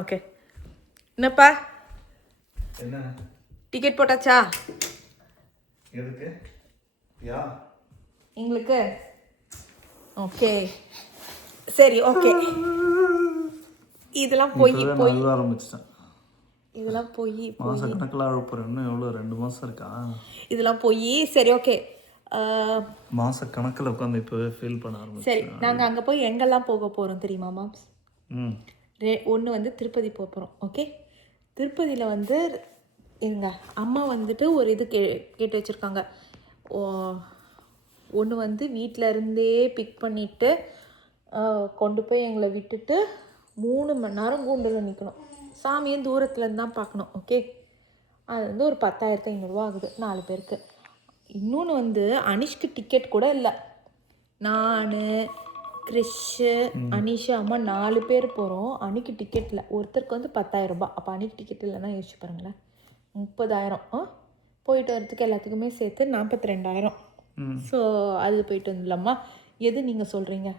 Okay. என்னப்பா என்ன ticket போட்டாச்சா? எதுக்கு? யா எங்களுக்கு ஓகே சரி ஓகே. இதெல்லாம் போய் ஆரம்பிச்சிட்டேன். இதெல்லாம் போய் மாச கணக்கில் அழுப்புறேன். இன்னும் எவ்வளோ 2 மாதம் இருக்கா? இதெல்லாம் போய் சரி ஓகே. மாச கணக்கில் உட்காந்து இப்போவே ஃபீல் பண்ண ஆரம்பிச்சு. சரி, நாங்கள் அங்கே போய் எங்கெல்லாம் போக போகிறோம் தெரியுமா மாம்ஸ்? ஒன்று வந்து திருப்பதி போக போகிறோம். ஓகே, திருப்பதியில் வந்து எங்கள் அம்மா வந்துட்டு ஒரு இது கேட்டு வச்சுருக்காங்க. ஒன்று வந்து வீட்டில் இருந்தே பிக் பண்ணிவிட்டு கொண்டு போய் எங்களை விட்டுட்டு 3 மணி நேரம் கூண்டில் நிற்கணும். சாமியும் தூரத்துலேருந்து தான் பார்க்கணும். ஓகே, அது வந்து ஒரு 10,500 ஆகுது 4 பேருக்கு. இன்னொன்று வந்து அனிஷ்க்கு டிக்கெட் கூட இல்லை. நான், கிறிஷு, அனிஷா அம்மா 4 பேர் போகிறோம். அன்னைக்கு டிக்கெட் இல்லை. ஒருத்தருக்கு வந்து 10,000 ரூபாய். அப்போ அன்னைக்கு டிக்கெட் இல்லைன்னா யோசிச்சு பாருங்களேன், 30,000. போயிட்டு வரதுக்கு எல்லாத்துக்குமே சேர்த்து 42,000. ஸோ அது போயிட்டு வந்துடலாமா? எது நீங்கள் சொல்கிறீங்க?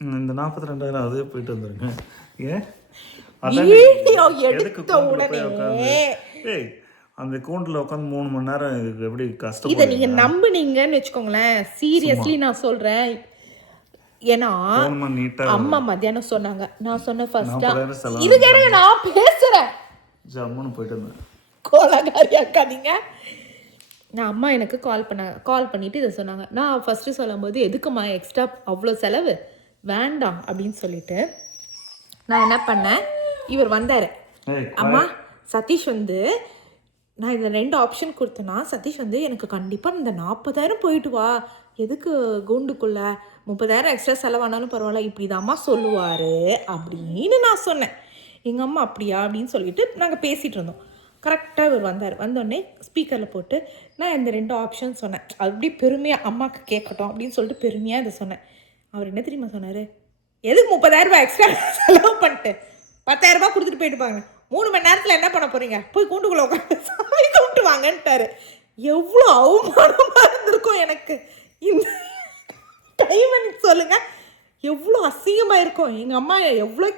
இந்த 42,000 அதே போயிட்டு வந்துருங்க. ஏன் எடுத்த உடனே அந்த கூண்டில் உட்காந்து 3 மணி நேரம் இதுக்கு எப்படி கஷ்டம்? இதை நீங்கள் நம்புனீங்கன்னு வச்சுக்கோங்களேன். சீரியஸ்லி நான் சொல்கிறேன். ஏன்னா அம்மா மத்தியானம் சொன்னாங்க. நான் சொன்னேன் ஃபர்ஸ்டா இது கேளுங்க, நான் பேசுகிறேன். ஜம்முன்னு போயிட்டு வந்தேன். கோலகாரியாக்காதீங்க. நான் அம்மா எனக்கு கால் பண்ணிவிட்டு இதை சொன்னாங்க. நான் ஃபஸ்ட்டு சொல்லும்போது எதுக்குமா எக்ஸ்ட்ரா அவ்வளோ செலவு வேண்டாம் அப்படின்னு சொல்லிட்டு நான் என்ன பண்ணேன், இவர் வந்தார். அம்மா சதீஷ் வந்து நான் இதில் 2 ஆப்ஷன் கொடுத்தேன்னா, சதீஷ் வந்து எனக்கு கண்டிப்பாக இந்த 40,000 போயிட்டு வா, எதுக்கு கூண்டுக்குள்ளே 30,000 எக்ஸ்ட்ரா செலவானாலும் பரவாயில்ல, இப்படி தான்மா சொல்லுவார் அப்படின்னு நான் சொன்னேன். எங்கள் அம்மா அப்படியா அப்படின்னு சொல்லிட்டு நாங்கள் பேசிகிட்டு இருந்தோம். கரெக்டாக இவர் வந்தார். வந்தோடனே ஸ்பீக்கரில் போட்டு நான் இந்த 2 ஆப்ஷன் சொன்னேன். அப்படி பெருமையாக அம்மாவுக்கு கேட்கட்டும் அப்படின்னு சொல்லிட்டு பெருமையாக இதை சொன்னேன். அவர் என்ன தெரியுமா சொன்னார், எதுக்கு 30,000 ரூபாய் எக்ஸ்ட்ரா செலவு பண்ணிட்டு 10,000 ரூபாய் கொடுத்துட்டு போயிட்டு பாங்க, 3 மணி நேரத்தில் என்ன பண்ண போகிறீங்க, போய் கூண்டுக்குள்ளே உட்காந்து சாமி கும்பிட்டு வாங்கன்ட்டாரு. எவ்வளோ அவமானமாக இருந்திருக்கும் எனக்கு இந்த டைம். சொல்லுங்கள், எவ்வளோ அசிங்கமாக இருக்கும். எங்கள் அம்மா எவ்வளோ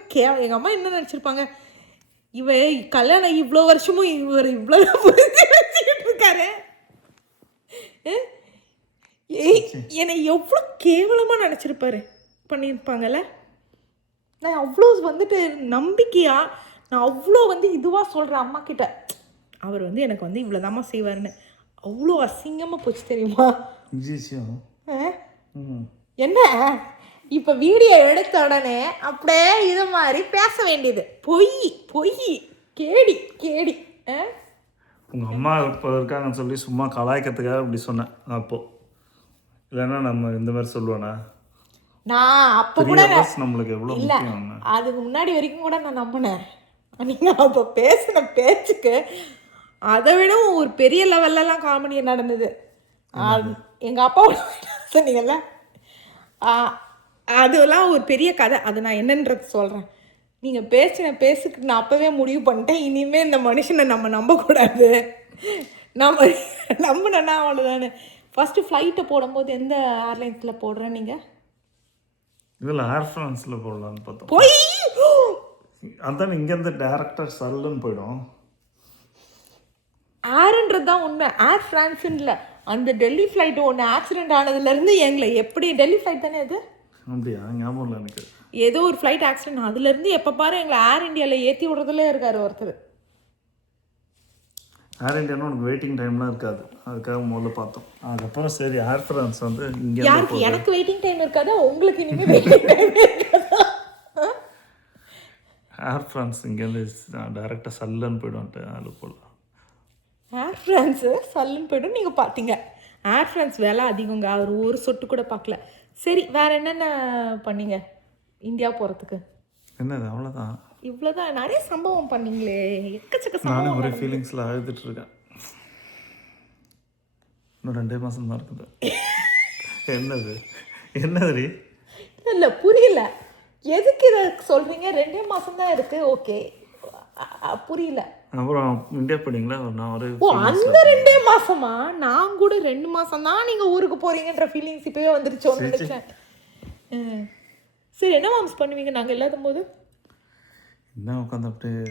எங்கள் அம்மா என்ன நினச்சிருப்பாங்க, இவ கல்யாணம் இவ்வளோ வருஷமும் இவர் இவ்வளோ புரிஞ்சு வச்சுக்கிட்டு இருக்காரு, என்னை எவ்வளோ கேவலமாக நினச்சிருப்பாரு பண்ணியிருப்பாங்கல்ல. நான் அவ்வளோ வந்துட்டு நம்பிக்கையாக நான் அவ்வளோ வந்து இதுவாக சொல்கிறேன் அம்மா கிட்ட. அவர் வந்து எனக்கு வந்து இவ்வளோதாம்மா செய்வார்னு அவ்வளோ அசிங்கமாக போச்சு தெரியுமா? என்ன இப்போ வீடியோ எடுத்த உடனே அப்படியே இது மாதிரி பேச வேண்டியது பொய் பொய் கேடி கேடி. உங்கள் அம்மா இப்போ இருக்காங்கன்னு சொல்லி சும்மா கலாய்க்கிறதுக்காக அப்படி சொன்னேன். அப்போது இல்லைன்னா நம்ம இந்த மாதிரி சொல்லுவேண்ணா. நான் அப்போ கூட நம்மளுக்கு எவ்வளோ இல்லை, அதுக்கு முன்னாடி வரைக்கும் கூட நான் நம்பினேன். நீங்கள் அப்போ பேசின பேச்சுக்கு அதை விட ஒரு பெரிய லெவல்லலாம் காமெடி நடந்தது. எங்கள் அப்பாவோட சொன்னீங்கல்ல, அதெல்லாம் ஒரு பெரிய கதை. அது நான் என்னன்றது சொல்கிறேன். நீங்கள் பேசின பேசுக்கு நான் அப்போவே முடிவு பண்ணிட்டேன், இனிமேல் இந்த மனுஷனை நம்ம நம்பக்கூடாது. நம்ம நம்பினேன்னா அவ்வளோதானே. ஃபஸ்ட்டு ஃப்ளைட்டை போடும்போது எந்த ஏர்லைன்ஸில் போடுறேன் நீங்கள்? இதில் ஏர் ஃப்ரான்ஸில் போடலான்னு பார்த்தோம். போய் அதான் இங்கேருந்து டேரக்டாக சல்லுன்னு போயிடும். ஏர்ன்றது தான் உண்மை, ஏர் ஃப்ரான்ஸுன்னு இல்லை. அந்த டெல்லி ஃப்ளைட்டு ஒன்று ஆக்சிடென்ட் ஆனதுலேருந்து எங்களை எப்படி டெல்லி ஃப்ளைட் தானே அது? அப்படியா? ஞாபகம் இல்லை எனக்கு. ஏதோ ஒரு ஃப்ளைட் ஆக்சிடென்ட், அதுலேருந்து எப்போ பாரு எங்களை ஏர் இண்டியாவில் ஏற்றி விடுறதுலே இருக்கார் ஒருத்தர். ஏர் இண்டியானா உனக்கு வெயிட்டிங் டைம்லாம் இருக்காது, அதுக்காக முதல்ல பார்த்தோம். அதுக்கப்புறம் சரி ஏர் ஃப்ரான்ஸ் வந்து இங்கே யாருக்கு எனக்கு வெயிட்டிங் டைம் இருக்காதா, உங்களுக்கு இனிமேல் வெயிட்டிங் டைம் இருக்காதா? ஏர் ஃப்ரான்ஸ் இங்கேருந்து டேரெக்டாக சல்லுன்னு போய்டும்ட்டு அதில் போடலாம். ஏர் ஃப்ரான்ஸு சல்லுன்னு போய்டும். நீங்கள் பார்த்தீங்க ஏர் ஃப்ரான்ஸ் விலை அதிகங்க, அவர் ஒரு சொட்டு கூட பார்க்கல. சரி, வேறு என்னென்ன பண்ணீங்க இந்தியா போகிறதுக்கு? என்னது அவ்வளோதான், இவ்வளோதான்? நிறைய சம்பவம் பண்ணீங்களே, எக்கச்சக்க நானும் சம்பவம். ஒரே ஃபீலிங்ஸில் அழுதுட்டுருக்கேன். இன்னும் 2 மாதம் தான் இருக்குது. என்னது என்னது இல்லை புரியல, எதுக்கு இதை சொல்கிறீங்க? 2 மாதம் தான் இருக்குது. ஓகே புரியல. அப்புறம் இந்தியா போனீங்களா? நான் ஒரு அந்த 2 மாசமா? நான் கூட 2 மாசம் தான் நீங்கள் ஊருக்கு போகிறீங்கன்ற ஃபீலிங்ஸ் இப்போவே வந்துருச்சோன்னு நினச்சேன். சரி, என்ன மாம்ஸ் பண்ணுவீங்க நாங்கள் இல்லாத போது? என்ன உட்காந்து அப்படியே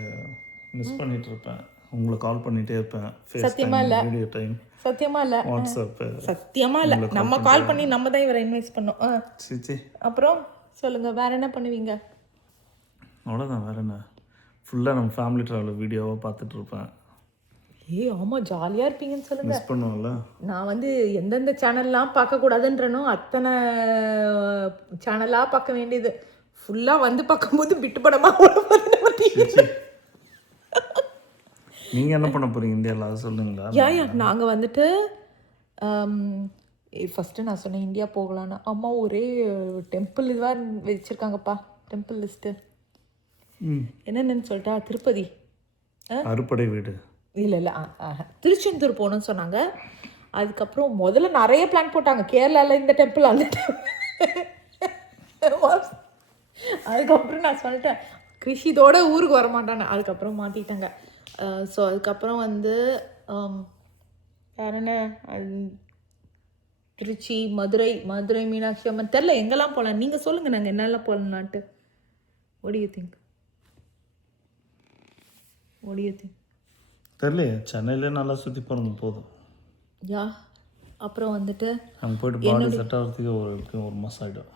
மிஸ் பண்ணிட்டு இருப்பேன். உங்களை கால் பண்ணிகிட்டே இருப்பேன். ஃபேஸ் சத்தியமா இல்லை, வீடியோ டைம், சத்தியமா இல்லை, வாட்ஸ்அப்பு. சத்தியமா இல்லை. நம்ம கால் பண்ணி நம்ம தான் இவரை இன்வைட் பண்ணோம். சிச்சி அப்புறம் சொல்லுங்க, வேற என்ன பண்ணுவீங்க? அவ்வளோதான், வேறு என்ன. ஃபுல்லாக நம்ம ஃபேமிலி ட்ராவல் வீடியோவாக பார்த்துட்டு இருப்பேன். ஆமாம், ஜாலியாக இருப்பீங்கன்னு சொல்லுங்க. மிஸ் பண்ணுவோம்ல. நான் வந்து எந்தெந்த சேனல்லாம் பார்க்கக்கூடாதுன்றனோ அத்தனை சேனலாக பார்க்க வேண்டியது. ஃபுல்லாக வந்து பார்க்கும்போது பிட்டு படமாக நீங்கள் என்ன பண்ண போகிறீங்க இந்தியாவில், அதை சொல்லுங்களா? நாங்கள் வந்துட்டு ஃபஸ்ட்டு நான் சொன்னேன் இந்தியா போகலான்னு. அம்மா ஒரே டெம்பிள் இதுவாக வச்சுருக்காங்கப்பா, டெம்பிள் லிஸ்ட்டு. என்னென்னு சொல்லிட்டா, திருப்பதி, அறுப்படை வீடு, இல்லை திருச்செந்தூர் போகணுன்னு சொன்னாங்க. அதுக்கப்புறம் முதல்ல நிறைய பிளான் போட்டாங்க, கேரளாவில் இந்த டெம்பிள் அந்த அதுக்கப்புறம் நான் சொல்லிட்டேன் கிருஷிதோட ஊருக்கு வரமாட்டானே. அதுக்கப்புறம் மாற்றிட்டாங்க. ஸோ அதுக்கப்புறம் வந்து வேற என்ன, திருச்சி, மதுரை மீனாட்சி அம்மன், தெரில எங்கெல்லாம் போகலாம். நீங்கள் சொல்லுங்கள், நாங்கள் என்னெல்லாம் போகலான்ட்டு. what do you think? தெரியலையே, சென்னையிலே நல்லா சுற்றி போகிறது போதும். அப்புறம் வந்துட்டு அங்கே போய்ட்டு பாடி செட் ஆகிறதுக்கு ஒரு மாதம் ஆகிடும்.